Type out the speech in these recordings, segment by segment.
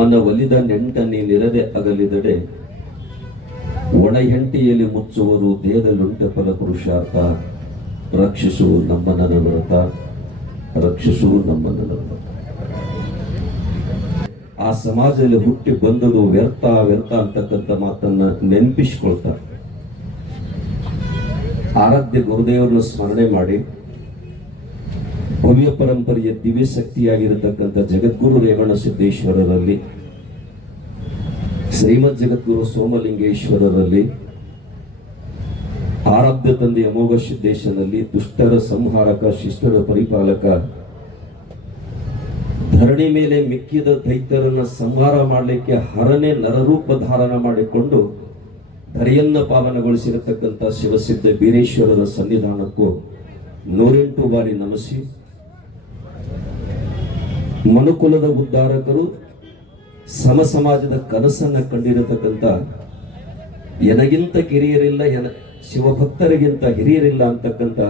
ಮನ ಒಲಿದ ನೆಂಟ ನೀನಿರದೆ ಅಗಲಿದಡೆ. ಒಣ ಹೆಂಟಿಯಲ್ಲಿ ಮುಚ್ಚುವರು ದೇಹದಲ್ಲುಂಟ ಫಲ ಪುರುಷಾರ್ಥ. ರಕ್ಷಿಸು ನಮ್ಮ ವ್ರತ ರಕ್ಷಿಸು ನಮ್ಮ ವ್ರತ ಆ ಸಮಾಜದಲ್ಲಿ ಹುಟ್ಟಿ ಬಂದದು ವ್ಯರ್ಥ ವ್ಯರ್ಥ ಅಂತಕ್ಕಂಥ ಮಾತನ್ನ ನೆನಪಿಸಿಕೊಳ್ತಾರೆ. ಆರಾಧ್ಯ ಗುರುದೇವರನ್ನು ಸ್ಮರಣೆ ಮಾಡಿ. ಭವ್ಯ ಪರಂಪರೆಯ ದಿವ್ಯ ಶಕ್ತಿಯಾಗಿರತಕ್ಕಂಥ ಜಗದ್ಗುರು ರೇವಣ ಸಿದ್ದೇಶ್ವರರಲ್ಲಿ, ಶ್ರೀಮದ್ ಜಗದ್ಗುರು ಸೋಮಲಿಂಗೇಶ್ವರರಲ್ಲಿ, ಆರಾಧ್ಯ ತಂದೆ ಅಮೋಘ ಸಿದ್ದೇಶನಲ್ಲಿ ದುಷ್ಟರ ಸಂಹಾರಕ, ಶಿಷ್ಟರ ಪರಿಪಾಲಕ, ಧರಣಿ ಮೇಲೆ ಮಿಕ್ಕಿದ ದೈತ್ಯರನ್ನ ಸಂಹಾರ ಮಾಡಲಿಕ್ಕೆ ಹರನೆ ನರರೂಪ ಧಾರಣ ಮಾಡಿಕೊಂಡು ಧರೆಯನ್ನ ಪಾವನಗೊಳಿಸಿರತಕ್ಕಂಥ ಶಿವಸಿದ್ಧ ಬೀರೇಶ್ವರರ ಸನ್ನಿಧಾನಕ್ಕೂ ನೂರೆಂಟು ಬಾರಿ ನಮಸಿ. ಮನುಕುಲದ ಉದ್ಧಾರಕರು ಸಮ ಸಮಾಜದ ಕನಸನ್ನ ಕಂಡಿರತಕ್ಕಂಥ ಎನಗಿಂತ ಕಿರಿಯರಿಲ್ಲ, ಎನ ಶಿವಭಕ್ತರಿಗಿಂತ ಹಿರಿಯರಿಲ್ಲ ಅಂತಕ್ಕಂಥ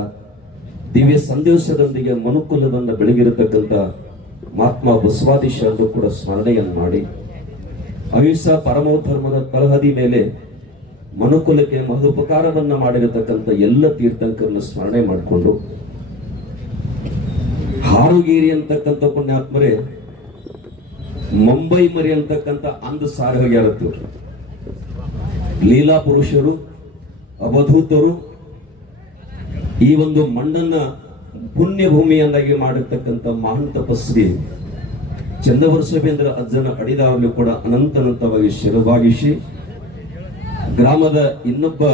ದಿವ್ಯ ಸಂದೇಶದೊಂದಿಗೆ ಮನುಕುಲವನ್ನು ಬೆಳಗಿರತಕ್ಕಂಥ ಮಹಾತ್ಮ ಬಸವಾದೀಶರನ್ನು ಕೂಡ ಸ್ಮರಣೆಯನ್ನು ಮಾಡಿ. ಅಹಿಂಸಾ ಪರಮೋ ಧರ್ಮದ ತಳಹದಿ ಮೇಲೆ ಮನುಕುಲಕ್ಕೆ ಮಹದುಪಕಾರವನ್ನು ಮಾಡಿರತಕ್ಕಂಥ ಎಲ್ಲ ತೀರ್ಥಂಕರನ್ನು ಸ್ಮರಣೆ ಮಾಡಿಕೊಂಡು ಹಾರುಗೇರಿ ಅಂತಕ್ಕಂಥ ಪುಣ್ಯಾತ್ಮರೇ ಮುಂಬೈ ಮರಿ ಅಂತಕ್ಕಂಥ ಅಂಧ ಸಾರ ಹೋಗ್ಯಾರತ್ತು ಲೀಲಾ ಪುರುಷರು, ಅವಧೂತರು, ಈ ಒಂದು ಮಣ್ಣನ್ನ ಪುಣ್ಯ ಭೂಮಿಯನ್ನಾಗಿ ಮಾಡಿರ್ತಕ್ಕಂಥ ಮಹಾನ್ ತಪಸ್ವಿ ಚಂದವರ್ಷಭೇಂದ್ರ ಅಜ್ಜನ ಅಡಿದಾಗಲೂ ಕೂಡ ಅನಂತನಂತವಾಗಿ ಶಿರಭಾಗಿಸಿ ಗ್ರಾಮದ ಇನ್ನೊಬ್ಬ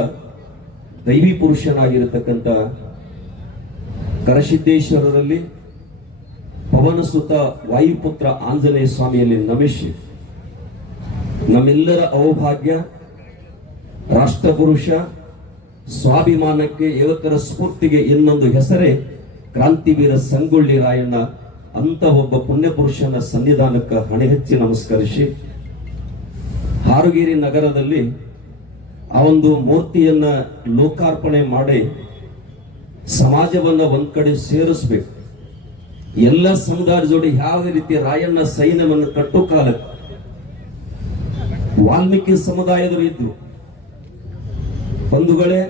ದೈವಿ ಪುರುಷನಾಗಿರತಕ್ಕಂಥ ಕರಸಿದ್ದೇಶ್ವರರಲ್ಲಿ ಪವನಸುತ ವಾಯುಪುತ್ರ ಆಂಜನೇಯ ಸ್ವಾಮಿಯಲ್ಲಿ ನಮಿಸಿ, ನಮ್ಮೆಲ್ಲರ ಅವಭಾಗ್ಯ ರಾಷ್ಟ್ರಪುರುಷ, ಸ್ವಾಭಿಮಾನಕ್ಕೆ ಯುವಕರ ಸ್ಫೂರ್ತಿಗೆ ಇನ್ನೊಂದು ಹೆಸರೇ ಕ್ರಾಂತಿವೀರ ಸಂಗೊಳ್ಳಿ ರಾಯಣ್ಣ. ಅಂತ ಒಬ್ಬ ಪುಣ್ಯಪುರುಷನ ಸನ್ನಿಧಾನಕ್ಕೆ ಹಣೆ ಹಚ್ಚಿ ನಮಸ್ಕರಿಸಿ, ಹಾರುಗೇರಿ ನಗರದಲ್ಲಿ ಆ ಒಂದು ಮೂರ್ತಿಯನ್ನ ಲೋಕಾರ್ಪಣೆ ಮಾಡಿ ಸಮಾಜವನ್ನ ಒಂದ್ ಕಡೆ ಸೇರಿಸ್ಬೇಕು. ಎಲ್ಲ ಸಮುದಾಯ ಜೋಡಿ ಯಾವ ರೀತಿ ರಾಯಣ್ಣ ಸೈನ್ಯವನ್ನು ಕಟ್ಟು ಕಾಲಕ್ಕೆ ವಾಲ್ಮೀಕಿ ಸಮುದಾಯದವರು ಇದ್ರು. ಬಂಧುಗಳೇ,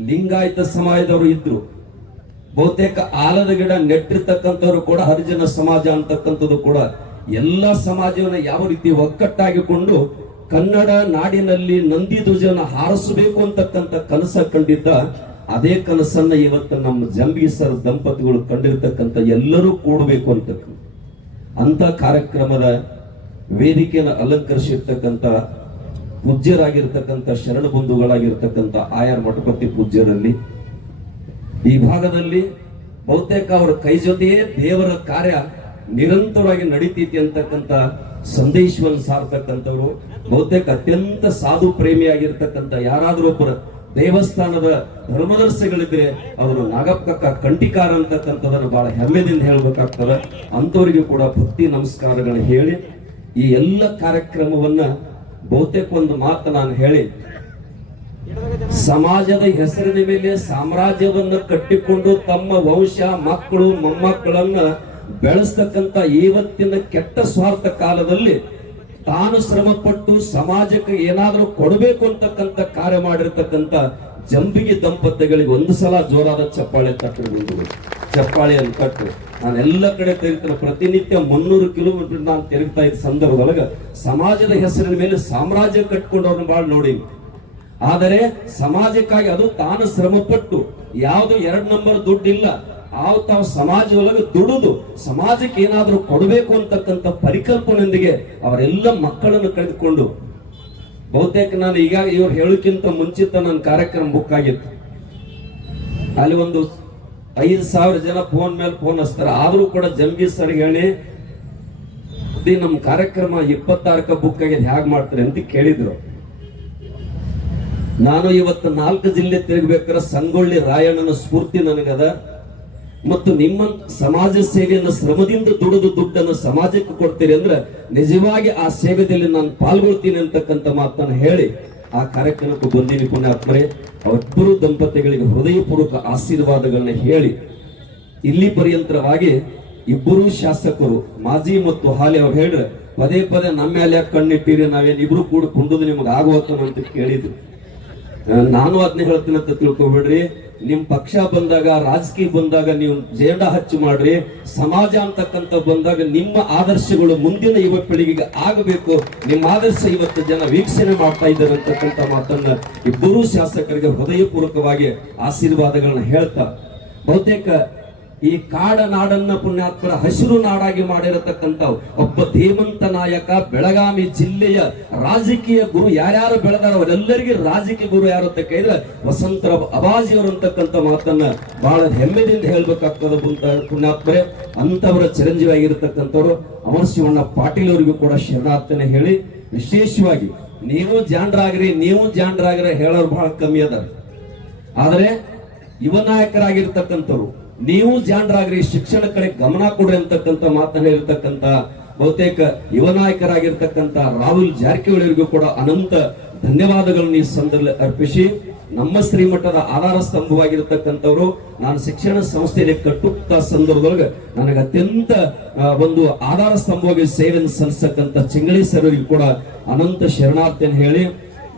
ಲಿಂಗಾಯತ ಸಮಾಜದವರು ಇದ್ರು. ಬಹುತೇಕ ಆಲದ ಗಿಡ ನೆಟ್ಟಿರ್ತಕ್ಕಂಥವ್ರು ಕೂಡ ಹರಿಜನ ಸಮಾಜ ಅಂತಕ್ಕಂಥದ್ದು ಕೂಡ ಎಲ್ಲ ಸಮಾಜವನ್ನ ಯಾವ ರೀತಿ ಒಕ್ಕಟ್ಟಾಗಿಕೊಂಡು ಕನ್ನಡ ನಾಡಿನಲ್ಲಿ ನಂದಿ ಧ್ವಜನ ಹಾರಿಸಬೇಕು ಅಂತಕ್ಕಂಥ ಕನಸ ಕಂಡಿದ್ದ ಅದೇ ಕನಸನ್ನ ಇವತ್ತು ನಮ್ಮ ಜಂಬಿ ಸರ್ ದಂಪತಿಗಳು ಕಂಡಿರ್ತಕ್ಕಂಥ ಎಲ್ಲರೂ ಕೂಡಬೇಕು ಅಂತಕ್ಕಂಥ ಅಂತ ಕಾರ್ಯಕ್ರಮದ ವೇದಿಕೆಯನ್ನು ಅಲಂಕರಿಸಿರ್ತಕ್ಕಂಥ ಪೂಜ್ಯರಾಗಿರ್ತಕ್ಕಂಥ ಶರಣ ಬಂಧುಗಳಾಗಿರ್ತಕ್ಕಂಥ ಆಯರ್ ಮಠಪತಿ ಪೂಜ್ಯರಲ್ಲಿ. ಈ ಭಾಗದಲ್ಲಿ ಬಹುತೇಕ ಅವರ ಕೈ ಜೊತೆಯೇ ದೇವರ ಕಾರ್ಯ ನಿರಂತರವಾಗಿ ನಡೀತೈತಿ ಅಂತಕ್ಕಂಥ ಸಂದೇಶವನ್ನು ಸಾರ್ತಕ್ಕಂಥವ್ರು. ಬಹುತೇಕ ಅತ್ಯಂತ ಸಾಧು ಪ್ರೇಮಿಯಾಗಿರ್ತಕ್ಕಂಥ ಯಾರಾದ್ರೂ ಒಬ್ಬರ ದೇವಸ್ಥಾನದ ಧರ್ಮದರ್ಶಿಗಳಿದ್ರೆ ಅವರು ನಾಗಪ್ಪಕ್ಕ ಕಂಠಿಕಾರ ಅಂತಕ್ಕಂಥದನ್ನು ಬಹಳ ಹೆಮ್ಮೆದಿಂದ ಹೇಳ್ಬೇಕಾಗ್ತದೆ. ಅಂಥವರಿಗೆ ಕೂಡ ಭಕ್ತಿ ನಮಸ್ಕಾರಗಳು ಹೇಳಿ, ಈ ಎಲ್ಲ ಕಾರ್ಯಕ್ರಮವನ್ನ ಬಹುತೇಕ ಒಂದು ಮಾತು ನಾನು ಹೇಳಿ, ಸಮಾಜದ ಹೆಸರಿನ ಮೇಲೆ ಸಾಮ್ರಾಜ್ಯವನ್ನ ಕಟ್ಟಿಕೊಂಡು ತಮ್ಮ ವಂಶ, ಮಕ್ಕಳು, ಮೊಮ್ಮಕ್ಕಳನ್ನ ಬೆಳೆಸ್ತಕ್ಕಂತ ಇವತ್ತಿನ ಕೆಟ್ಟ ಸ್ವಾರ್ಥ ಕಾಲದಲ್ಲಿ ತಾನು ಶ್ರಮಪಟ್ಟು ಸಮಾಜಕ್ಕೆ ಏನಾದರೂ ಕೊಡಬೇಕು ಅಂತಕ್ಕಂಥ ಕಾರ್ಯ ಮಾಡಿರ್ತಕ್ಕಂತ ಜಂಬಿಗೆ ದಂಪತಿಗಳಿಗೆ ಒಂದು ಸಲ ಜೋರಾದ ಚಪ್ಪಾಳೆ ತಟ್ಟರು ಚಪ್ಪಾಳೆಯನ್ನು ತಟ್ಟು. ನಾನು ಎಲ್ಲ ಕಡೆ ತಿರುಗ್ತೇನೆ. ಪ್ರತಿನಿತ್ಯ ಮುನ್ನೂರು ಕಿಲೋಮೀಟರ್ ನಾನು ತಿರುಗ್ತಾ ಇದ್ದ ಸಂದರ್ಭದೊಳಗೆ ಸಮಾಜದ ಹೆಸರಿನ ಮೇಲೆ ಸಾಮ್ರಾಜ್ಯ ಕಟ್ಕೊಂಡವ್ರನ್ನ ಭಾಳ ನೋಡಿ. ಆದರೆ ಸಮಾಜಕ್ಕಾಗಿ ಅದು ತಾನು ಶ್ರಮಪಟ್ಟು, ಯಾವುದು ಎರಡು ನಂಬರ್ ದುಡ್ಡಿಲ್ಲ ಆವ್ ತಾವು ಸಮಾಜದೊಳಗೆ ದುಡಿದು ಸಮಾಜಕ್ಕೆ ಏನಾದರೂ ಕೊಡಬೇಕು ಅಂತಕ್ಕಂಥ ಪರಿಕಲ್ಪನೆಯೊಂದಿಗೆ ಅವರೆಲ್ಲ ಮಕ್ಕಳನ್ನು ಕಳೆದುಕೊಂಡು, ಬಹುತೇಕ ನಾನು ಈಗ ಇವ್ರು ಹೇಳೋಕ್ಕಿಂತ ಮುಂಚಿತ ನನ್ನ ಕಾರ್ಯಕ್ರಮ ಬುಕ್ ಆಗಿತ್ತು. ಅಲ್ಲಿ ಒಂದು ಐದು ಸಾವಿರ ಜನ ಫೋನ್ ಮೇಲೆ ಫೋನ್ ಹಚ್ತಾರೆ. ಆದರೂ ಕೂಡ ಜಂಬಿ ಸರ್ ಹೇಳಿ, "ಅದೇ ನಮ್ಮ ಕಾರ್ಯಕ್ರಮ ಇಪ್ಪತ್ತಾರಕ್ಕೆ ಬುಕ್ ಆಗಿದೆ ಹೇಗ್ ಮಾಡ್ತಾರೆ? ಅಂತ ಕೇಳಿದ್ರು. ನಾನು ಇವತ್ತು ನಾಲ್ಕು ಜಿಲ್ಲೆ ತಿರುಗಬೇಕಾದ್ರೆ ಸಂಗೊಳ್ಳಿ ರಾಯಣ್ಣನ ಸ್ಫೂರ್ತಿ ನನಗದ. ಮತ್ತು ನಿಮ್ಮ ಸಮಾಜ ಸೇವೆಯನ್ನು ಶ್ರಮದಿಂದ ದುಡಿದು ದುಡ್ಡನ್ನು ಸಮಾಜಕ್ಕೆ ಕೊಡ್ತೀರಿ ಅಂದ್ರೆ ನಿಜವಾಗಿ ಆ ಸೇವೆಯಲ್ಲಿ ನಾನು ಪಾಲ್ಗೊಳ್ತೀನಿ ಅಂತಕ್ಕಂಥ ಮಾತನ್ನು ಹೇಳಿ ಆ ಕಾರ್ಯಕ್ರಮಕ್ಕೆ ಬಂದೀನಿ ಪುಣ್ಯಾತ್ಮರೇ. ಅವರಿಬ್ಬರು ದಂಪತಿಗಳಿಗೆ ಹೃದಯಪೂರ್ವಕ ಆಶೀರ್ವಾದಗಳನ್ನ ಹೇಳಿ. ಇಲ್ಲಿ ಪರ್ಯಂತರವಾಗಿ ಇಬ್ಬರು ಶಾಸಕರು ಮಾಜಿ ಮತ್ತು ಹಾಲಿ ಅವ್ರು ಹೇಳಿದ್ರೆ, ಪದೇ ಪದೇ ನಮ್ಮ ಮೇಲೆ ಯಾಕೆ ಕಣ್ಣಿಟ್ಟಿರಿ, ನಾವೇನ್ ಇಬ್ರು ಕೂಡ ಕುಂಡುದು ನಿಮ್ಗೆ ಆಗುವತ್ತ ಅಂತ ಕೇಳಿದ್ರು ನಾನು ಅದನ್ನ ಹೇಳ್ತೀನಿ ಅಂತ ತಿಳ್ಕೊಬೇಡ್ರಿ. ನಿಮ್ ಪಕ್ಷ ಬಂದಾಗ, ರಾಜಕೀಯ ಬಂದಾಗ ನೀವು ಜೇಂಡ ಹಚ್ಚಿ ಮಾಡ್ರಿ, ಸಮಾಜ ಅಂತಕ್ಕಂಥ ಬಂದಾಗ ನಿಮ್ಮ ಆದರ್ಶಗಳು ಮುಂದಿನ ಯುವ ಪೀಳಿಗೆಗೆ ಆಗಬೇಕು. ನಿಮ್ಮ ಆದರ್ಶ ಇವತ್ತು ಜನ ವೀಕ್ಷಣೆ ಮಾಡ್ತಾ ಇದ್ದಾರೆ ಅಂತಕ್ಕಂಥ ಮಾತನ್ನ ಇಬ್ಬರೂ ಶಾಸಕರಿಗೆ ಹೃದಯಪೂರ್ವಕವಾಗಿ ಆಶೀರ್ವಾದಗಳನ್ನ ಹೇಳ್ತಾ ಬಹುತೇಕ ಈ ಕಾಡ ನಾಡನ್ನ ಪುಣ್ಯಾತ್ಮರ ಹಸಿರು ನಾಡಾಗಿ ಮಾಡಿರತಕ್ಕಂಥ ಒಬ್ಬ ಧೀಮಂತ ನಾಯಕ, ಬೆಳಗಾವಿ ಜಿಲ್ಲೆಯ ರಾಜಕೀಯ ಗುರು ಯಾರ್ಯಾರು ಬೆಳೆದಾರ ಅವರೆಲ್ಲರಿಗೆ ರಾಜಕೀಯ ಗುರು ಯಾರು ಅಂತ ಕೇಳಿದ್ರೆ ವಸಂತರ ಅಬಾಜಿಯವರು ಅಂತಕ್ಕಂಥ ಮಾತನ್ನ ಬಹಳ ಹೆಮ್ಮೆದಿಂದ ಹೇಳ್ಬೇಕಾಗ್ತದ ಪುಣ್ಯಾತ್ಮರೇ. ಅಂತವರ ಚಿರಂಜೀವಿ ಆಗಿರತಕ್ಕಂಥವ್ರು ಅಮರ ಶಿವಣ್ಣ ಪಾಟೀಲ್ ಅವರಿಗೂ ಕೂಡ ಶರಣಾರ್ಥನೆ ಹೇಳಿ, ವಿಶೇಷವಾಗಿ ನೀವು ಜಾಂಡ್ರಾಗ್ರಿ ನೀವು ಜಾಂಡ್ರಾಗ್ರಿ ಹೇಳೋರು ಬಹಳ ಕಮ್ಮಿ ಅದ ಆದರೆ ಯುವ ನಾಯಕರಾಗಿರ್ತಕ್ಕಂಥವ್ರು ನೀವು ಜಾಣರಾಗ್ರಿ ಶಿಕ್ಷಣ ಕಡೆ ಗಮನ ಕೊಡ್ರಿ ಅಂತಕ್ಕಂಥ ಮಾತನ್ನ ಹೇಳಿರ್ತಕ್ಕಂಥ ಬಹುತೇಕ ಯುವ ನಾಯಕರಾಗಿರ್ತಕ್ಕಂಥ ರಾಹುಲ್ ಜಾರಕಿಹೊಳಿಯವರಿಗೂ ಕೂಡ ಅನಂತ ಧನ್ಯವಾದಗಳನ್ನು ಈ ಸಂದರ್ಭದಲ್ಲಿ ಅರ್ಪಿಸಿ. ನಮ್ಮ ಶ್ರೀಮಠದ ಆಧಾರ ಸ್ತಂಭವಾಗಿರತಕ್ಕಂಥವ್ರು, ನಾನು ಶಿಕ್ಷಣ ಸಂಸ್ಥೆಯಲ್ಲಿ ಕಟ್ಟುತ್ತಾ ಸಂದರ್ಭದೊಳಗೆ ನನಗೆ ಅತ್ಯಂತ ಒಂದು ಆಧಾರ ಸ್ತಂಭವಾಗಿ ಸೇವೆಯನ್ನು ಸಲ್ಲಿಸತಕ್ಕಂಥ ಚಿಂಗಳಿ ಸರ್ ಅವರಿಗೆ ಕೂಡ ಅನಂತ ಶರಣಾರ್ಥಿಯನ್ನು ಹೇಳಿ,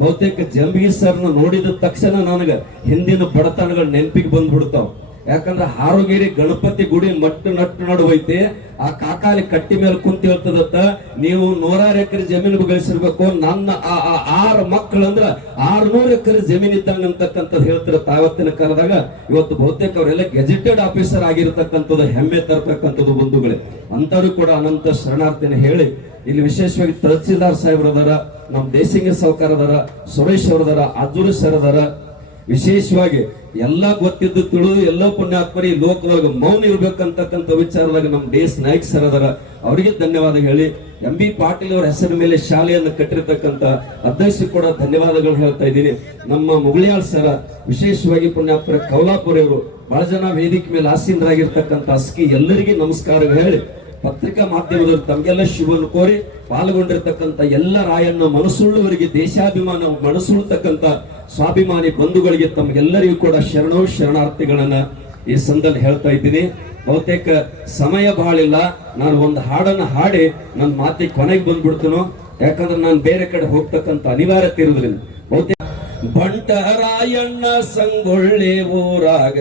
ಬಹುತೇಕ ಜಂಬಗಿ ಸರ್ನ ನೋಡಿದ ತಕ್ಷಣ ನನಗೆ ಹಿಂದಿನ ಬಡತನಗಳು ನೆನಪಿಗೆ ಬಂದ್ಬಿಡ್ತಾವ. ಯಾಕಂದ್ರೆ ಹಾರೋಗೇರಿ ಗಣಪತಿ ಗುಡಿ ಮಟ್ಟು ನಟ್ಟು ನಡುವೈತಿ ಆ ಕಾಕಾಲಿ ಕಟ್ಟಿ ಮೇಲೆ ಕುಂತ ಹೇಳ್ತದತ್ತ, ನೀವು ನೂರಾರು ಎಕರೆ ಜಮೀನು ಗಳಿಸಿರ್ಬೇಕು ನನ್ನ ಆ ಆರು ಮಕ್ಕಳು ಅಂದ್ರ ಆರ್ನೂರು ಎಕರೆ ಜಮೀನ್ ಇದ್ದಂಗ ಅಂತಕ್ಕಂಥದ್ದು ಹೇಳ್ತಿರ ತಾವತ್ತಿನ ಕಾಲದಾಗ. ಇವತ್ತು ಬಹುತೇಕ ಅವರೆಲ್ಲ ಗೆಜೆಟೆಡ್ ಆಫೀಸರ್ ಆಗಿರತಕ್ಕಂಥದ್ದು, ಹೆಮ್ಮೆ ತರತಕ್ಕಂಥದ್ದು ಬಂಧುಗಳೇ. ಅಂತವ್ರು ಕೂಡ ಅನಂತ ಶರಣಾರ್ಥಿನ ಹೇಳಿ, ಇಲ್ಲಿ ವಿಶೇಷವಾಗಿ ತಹಸೀಲ್ದಾರ್ ಸಾಹೇಬ್ರದಾರ, ನಮ್ಮ ದೇಸಿಂಗ ಸಾವುಕಾರ ಅದಾರ ಸುರೇಶ್ ಅವರದಾರ, ಅಜುರು ಸರ್ ಅದಾರ ವಿಶೇಷವಾಗಿ ಎಲ್ಲ ಗೊತ್ತಿದ್ದು ತಿಳಿದು ಎಲ್ಲ ಪುಣ್ಯಾತ್ಮರಿ ಲೋಕದೊಳಗೆ ಮೌನ ಇರ್ಬೇಕಂತಕ್ಕಂಥ ವಿಚಾರದಾಗ ನಮ್ಮ ಡಿ ನಾಯಕ್ ನಾಯ್ಕ್ ಸರ್ ಅದರ. ಅವರಿಗೆ ಧನ್ಯವಾದ ಹೇಳಿ. ಎಂ ಬಿ ಪಾಟೀಲ್ ಅವರ ಹೆಸರ ಮೇಲೆ ಶಾಲೆಯನ್ನು ಕಟ್ಟಿರ್ತಕ್ಕಂಥ ಅಧ್ಯಕ್ಷರು ಕೂಡ ಧನ್ಯವಾದಗಳು ಹೇಳ್ತಾ ಇದ್ದೀನಿ. ನಮ್ಮ ಮುಗಳಿಯಾಳ್ ಸರ, ವಿಶೇಷವಾಗಿ ಪುಣ್ಯಾತ್ಮರ ಕೌಲಾಪುರಿಯವರು ಬಹಳ ಜನ ವೇದಿಕೆ ಮೇಲೆ ಆಸೀನರಾಗಿರ್ತಕ್ಕಂಥ ಅಸ್ಕಿ ಎಲ್ಲರಿಗೂ ನಮಸ್ಕಾರ ಹೇಳಿ. ಪತ್ರಿಕಾ ಮಾಧ್ಯಮದವರು ತಮಗೆಲ್ಲ ಶಿವನು ಕೋರಿ ಪಾಲ್ಗೊಂಡಿರ್ತಕ್ಕಂಥ ಎಲ್ಲ ರಾಯಣ್ಣ ಮನಸ್ಸುಳ್ಳವರಿಗೆ ದೇಶಾಭಿಮಾನ ಮನಸ್ಸುಳ್ತಕ್ಕಂಥ ಸ್ವಾಭಿಮಾನಿ ಬಂಧುಗಳಿಗೆ ತಮಗೆಲ್ಲರಿಗೂ ಕೂಡ ಶರಣೋ ಶರಣಾರ್ಥಿಗಳನ್ನ ಈ ಸಂದಲ್ಲಿ ಹೇಳ್ತಾ ಇದ್ದೀನಿ. ಬಹುತೇಕ ಸಮಯ ಬಹಳಿಲ್ಲ ನಾನು ಒಂದು ಹಾಡನ್ನ ಹಾಡಿ ನನ್ನ ಮಾತಿಗೆ ಕೊನೆಗೆ ಬಂದ್ಬಿಡ್ತೇನೋ. ಯಾಕಂದ್ರೆ ನಾನು ಬೇರೆ ಕಡೆ ಹೋಗ್ತಕ್ಕಂಥ ಅನಿವಾರ್ಯತೆ ಇರೋದ್ರಿಂದ. ಬಹುತೇಕ ಬಂಟರಾಯಣ್ಣ ಸಂಗೊಳ್ಳಿ ಊರಾಗ,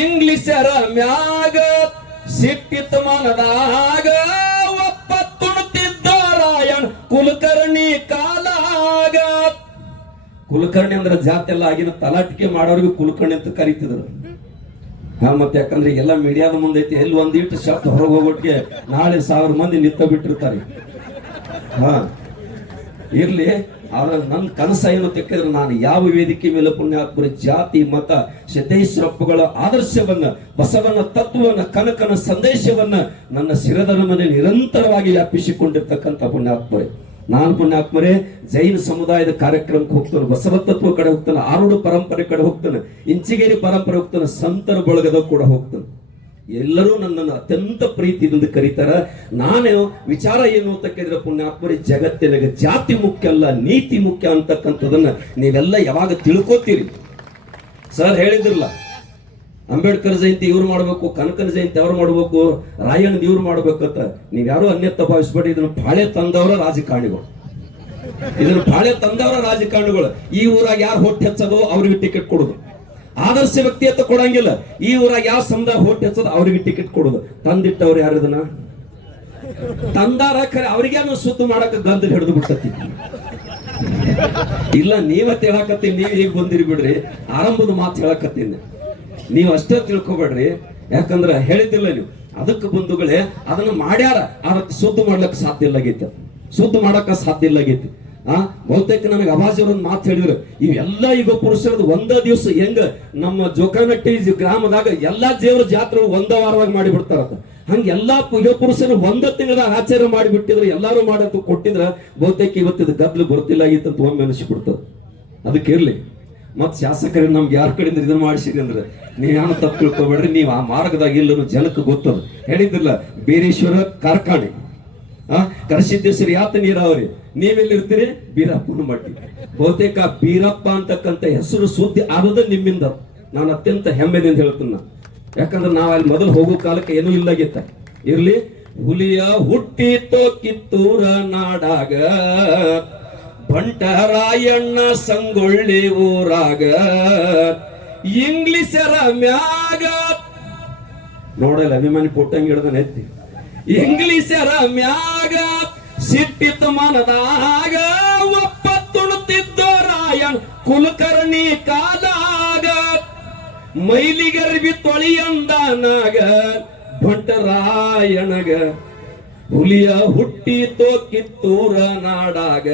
ಇಂಗ್ಲಿಷರ ಮ್ಯಾಗ ಸಿಟ್ಟಿತ ಮನದಾಗ ಒಪ್ಪತ್ತುಣುತ್ತಿದ್ದ ರಾಯಣ್ ಕುಲಕರ್ಣಿ ಕಾಲಾಗ. ಕುಲಕರ್ಣಿ ಅಂದ್ರೆ ಜಾತಿ ಎಲ್ಲ ಆಗಿನ ತಲಾಟಿಕೆ ಮಾಡೋರಿಗೆ ಕುಲಕರ್ಣಿ ಅಂತ ಕರೀತಿದ್ರು. ಹಾ, ಮತ್ತೆ ಯಾಕಂದ್ರೆ ಎಲ್ಲ ಮೀಡಿಯಾದ ಮುಂದೆ ಐತಿ, ಎಲ್ಲಿ ಒಂದಿಟ್ಟು ಶಬ್ದ ಹೊರಗೆ ನಾಳೆ ಸಾವಿರ ಮಂದಿ ನಿಂತ ಬಿಟ್ಟಿರ್ತಾರೆ ಹಾ, ಇರ್ಲಿ. ಆದ್ರೆ ನನ್ನ ಕನಸ ಏನು ತೆಕ್ಕಿದ್ರೆ ನಾನು ಯಾವ ವೇದಿಕೆ ಮೇಲೆ ಪುಣ್ಯಾತ್ಮರ ಜಾತಿ, ಮತ ಶತೇಶ್ವರಪ್ಪಗಳ ಆದರ್ಶವನ್ನ, ಬಸವನ ತತ್ವವನ್ನ, ಕನಕನ ಸಂದೇಶವನ್ನ ನನ್ನ ಶಿರದರ ಮನೆ ನಿರಂತರವಾಗಿ ವ್ಯಾಪಿಸಿಕೊಂಡಿರ್ತಕ್ಕಂಥ ಪುಣ್ಯಾತ್ಮರೆ ನಾನು ಪುಣ್ಯಾತ್ಮರೇ ಜೈನ ಸಮುದಾಯದ ಕಾರ್ಯಕ್ರಮಕ್ಕೆ ಹೋಗ್ತಾನೆ. ಬಸವ ತತ್ವ ಕಡೆ ಹೋಗ್ತಾನೆ. ಆರುಡು ಪರಂಪರೆ ಕಡೆ ಹೋಗ್ತಾನೆ. ಇಂಚಿಗೇರಿ ಪರಂಪರೆ ಹೋಗ್ತಾನೆ. ಸಂತರ ಬಳಗದ ಕೂಡ ಹೋಗ್ತಾನೆ. ಎಲ್ಲರೂ ನನ್ನನ್ನು ಅತ್ಯಂತ ಪ್ರೀತಿಯಿಂದ ಕರೀತಾರ. ನಾನು ವಿಚಾರ ಏನು ಅಂತ ಕೇಳಿದ್ರೆ, ಪುಣ್ಯಾತ್ಮರಿ ಜಗತ್ತಿನಾಗ ಜಾತಿ ಮುಖ್ಯ ಅಲ್ಲ, ನೀತಿ ಮುಖ್ಯ ಅಂತಕ್ಕಂಥದನ್ನ ನೀವೆಲ್ಲ ಯಾವಾಗ ತಿಳ್ಕೊತೀರಿ? ಸರ್ ಹೇಳಿದ್ರಲ್ಲ, ಅಂಬೇಡ್ಕರ್ ಜಯಂತಿ ಇವ್ರು ಮಾಡ್ಬೇಕು, ಕನಕನ ಜಯಂತಿ ಅವ್ರು ಮಾಡ್ಬೇಕು, ರಾಯಣ್ಣ ಇವ್ರು ಮಾಡ್ಬೇಕಂತ. ನೀವ್ಯಾರು ಅನ್ಯತ ಭಾವಿಸ್ಬೇಡಿ, ಇದನ್ನ ಪಾಳೆ ತಂದವರ ರಾಜಕಾರಣಿಗಳು. ಇದನ್ನ ಪಾಳೆ ತಂದವರ ರಾಜಕಾರಣಿಗಳು. ಈ ಊರಾಗ ಯಾರು ಹೊಟ್ಟೆ ಹೆಚ್ಚದೋ ಅವ್ರಿಗೆ ಟಿಕೆಟ್ ಕೊಡುದು. ಆದರ್ಶ ವ್ಯಕ್ತಿ ಅಂತ ಕೊಡಂಗಿಲ್ಲ. ಈ ಊರಾಗ ಯಾವ ಸಮುದಾಯ ಹೋಟ್ ಹಚ್ಚದ ಅವ್ರಿಗೆ ಟಿಕೆಟ್ ಕೊಡುದು. ತಂದಿಟ್ಟವ್ರು ಯಾರು ಇದನ್ನ? ತಂದಾರ ಖರೆ, ಅವ್ರಿಗೆ ಸುತ್ತು ಮಾಡಕ ಗಂಧ ಹಿಡಿದು ಬಿಟ್ಟತಿ ಇಲ್ಲ, ನೀವ ಹೇಳಕತ್ತೀನಿ, ನೀವ್ ಈಗ ಬಂದಿರಿ ಬಿಡ್ರಿ. ಆರಂಭದ ಮಾತು ಹೇಳಕತ್ತೀನಿ. ನೀವು ಅಷ್ಟೇ ತಿಳ್ಕೊಬೇಡ್ರಿ. ಯಾಕಂದ್ರ ಹೇಳಿದ್ದಿಲ್ಲ ನೀವು. ಅದಕ್ಕೆ ಬಂಧುಗಳೇ, ಅದನ್ನ ಮಾಡ್ಯಾರ ಅದಕ್ಕೆ ಸುದ್ದಿ ಮಾಡ್ಲಕ್ ಸಾಧ್ಯ ಇಲ್ಲಾಗೈತೆ. ಸುದ್ದಿ ಮಾಡಕ ಸಾಧ್ಯ ಇಲ್ಲಾಗೈತಿ. ಆ? ಬಹುತೇಕ ನನಗೆ ಒಂದು ಮಾತು ಹೇಳಿದ್ರು. ಇವೆಲ್ಲ ಈಗ ಪುರುಷರದು ಒಂದ ದಿವಸ ಹೆಂಗ ನಮ್ಮ ಜೋಕಾನಟ್ಟಿ ಗ್ರಾಮದಾಗ ಎಲ್ಲಾ ದೇವರ ಜಾತ್ರೆ ಒಂದ ವಾರವಾಗಿ ಮಾಡಿ ಬಿಡ್ತಾರಂತ ಹಂಗ ಎಲ್ಲಾ ಯುಗ ಪುರುಷರು ಒಂದ ತಿಂಗಳದಾಗ ಆಚಾರ ಮಾಡಿಬಿಟ್ಟಿದ್ರೆ, ಎಲ್ಲಾರು ಮಾಡಂತ ಕೊಟ್ಟಿದ್ರ, ಬಹುತೇಕ ಇವತ್ತಿದ ಗದ್ಲು ಬರ್ತಿಲ್ಲ ಆಗಿತ್ತಂತ ಒಮ್ಮೆ ಅನಿಸ್ಬಿಡ್ತದ. ಅದಕ್ಕೆ ಇರ್ಲಿ. ಮತ್ ಶಾಸಕರ ನಮ್ಗೆ ಯಾರ ಕಡೆಯಿಂದ ಇದನ್ನ ಮಾಡಿಸಿರಿ ಅಂದ್ರೆ, ನೀವ್ ಯಾವ ತಪ್ಪು ತಿಳ್ಕೊಬೇಡ್ರಿ, ನೀವು ಆ ಮಾರ್ಗದಾಗ ಇಲ್ಲ ಜನಕ್ಕೆ ಗೊತ್ತದ. ಹೇಳಿದ್ರಲ್ಲ, ಬೇರೇಶ್ವರ ಕಾರ್ಖಾನೆ. ಆ? ಕರಸಿದ್ದೇಶ್ವರ ಯಾತ ನೀರಾವರಿ. ನೀವೆಲ್ಲಿರ್ತೀರಿ? ಬೀರಪ್ಪನ ಮಟ್ಟಿ ಬಹುತೇಕ ಬೀರಪ್ಪ ಅಂತಕ್ಕಂಥ ಹೆಸರು ಸುದ್ದಿ ಆದದ ನಿಮ್ಮಿಂದ. ನಾನು ಅತ್ಯಂತ ಹೆಮ್ಮೆದಿಂದ ಹೇಳ್ತೀನಿ. ಯಾಕಂದ್ರೆ ನಾವು ಅಲ್ಲಿ ಮೊದಲು ಹೋಗೋ ಕಾಲಕ್ಕೆ ಏನೂ ಇಲ್ಲಾಗಿತ್ತ. ಇರ್ಲಿ, ಹುಲಿಯ ಹುಟ್ಟಿತೋ ಕಿತ್ತೂರ ನಾಡಾಗ, ಬಂಟರಾಯಣ್ಣ ಸಂಗೊಳ್ಳಿ ಊರಾಗ, ಇಂಗ್ಲಿಷರ ಮ್ಯಾಗ. ನೋಡಲ್ಲ, ಅಭಿಮಾನಿ ಪುಟ್ಟಂಗ್ ಹಿಡ್ದನ ಎತ್ತಿ. ಇಂಗ್ಲಿಷರ ಮ್ಯಾಗ ಸಿಟ್ಟಿತ್ತು ಮನದಾಗ ಒಪ್ಪ ತುಳುತ್ತಿದ್ದೋ ರಾಯಣ್ ಕುಲಕರ್ಣಿ ಕಾದಾಗ ಮೈಲಿಗರ್ಬಿ ತೊಳಿಯಂದನಾಗ ಭಟ್ಟರಾಯಣಗ, ಹುಲಿಯ ಹುಟ್ಟಿ ತೋಕಿತ್ತೂರ ನಾಡಾಗ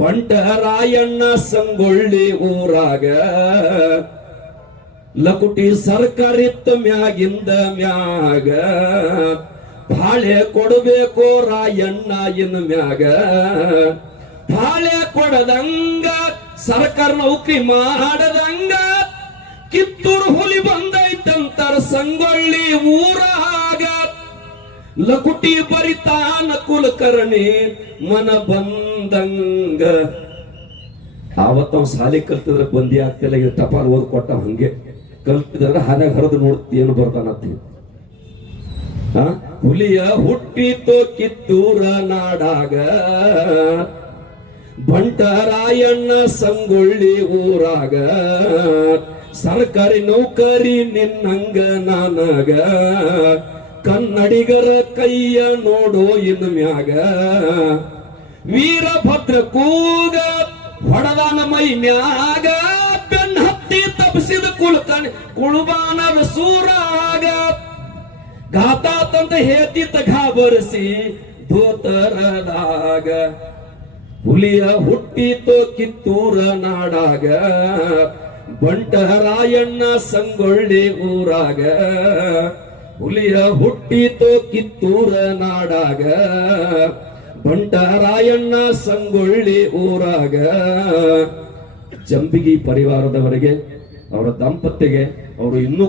ಬಂಟರಾಯಣ್ಣ ಸಂಗೊಳ್ಳಿ ಊರಾಗ ಲಕುಟಿ ಸರ್ಕಾರಿತ್ತ ಮ್ಯಾಗಿಂದ ಮ್ಯಾಗ ಬಾಳೆ ಕೊಡಬೇಕು ರಾಯಣ್ಣ ಇನ್ ಮ್ಯಾಗ. ಬಾಳೆ ಕೊಡದಂಗ, ಸರ್ಕಾರ ನೌಕರಿ ಮಾಡದಂಗ, ಕಿತ್ತೂರು ಹುಲಿ ಬಂದೈತಂತಾರ ಸಂಗೊಳ್ಳಿ ಊರಾಗ ಲಕುಟಿ ಬರಿತಾನ ಕುಲಕರ್ಣಿ ಮನ ಬಂದಂಗ. ಆವತ್ತ ಸಾಲಿ ಕಲ್ತಿದ್ರೆ ಬಂದಿ ಆಗ್ತಿಲ್ಲ, ಇದು ಟಪಾಲ್ ಓದ್ ಕೊಟ್ಟ ಹಂಗೆ. ಕಲ್ತಿದ್ರೆ ಹಾನ್ಯಾಗ ಹರಿದು ನೋಡ್ತಿ ಏನು ಬರ್ತಾನತ್ತಿ ಆ? ಹುಲಿಯ ಹುಟ್ಟಿತೋ ಕಿತ್ತೂರ ನಾಡಾಗ ಬಂಟರಾಯಣ್ಣ ಸಂಗೊಳ್ಳಿ ಊರಾಗ ಸರ್ಕಾರಿ ನೌಕರಿ ನಿನ್ನಂಗ ನಾನಾಗ ಕನ್ನಡಿಗರ ಕೈಯ ನೋಡೋ ಇನ್ ಮ್ಯಾಗ ವೀರಭದ್ರ ಕೂಗ ಹೊಡದಾನ ಮೈ ಮ್ಯಾಗ ಕುಳ್ಕಣ್ ಕುಳ್ಬಾನ ಸೂರಾಗ ಗಾತಾತಂತ ಹೇತಿತ ಘಾಬರಿಸಿ ಧೋತರದಾಗ. ಹುಲಿಯ ಹುಟ್ಟಿತೋ ಕಿತ್ತೂರ ನಾಡಾಗ. ಬಂಟರಾಯಣ್ಣ ಸಂಗೊಳ್ಳಿ ಊರಾಗ. ಹುಲಿಯ ಹುಟ್ಟಿತೋ ಕಿತ್ತೂರ ನಾಡಾಗ. ಬಂಟರಾಯಣ್ಣ ಸಂಗೊಳ್ಳಿ ಊರಾಗ. ಜಂಬಿಗಿ ಪರಿವಾರದವರಿಗೆ ಅವರ ದಂಪತಿಗೆ ಅವರು ಇನ್ನೂ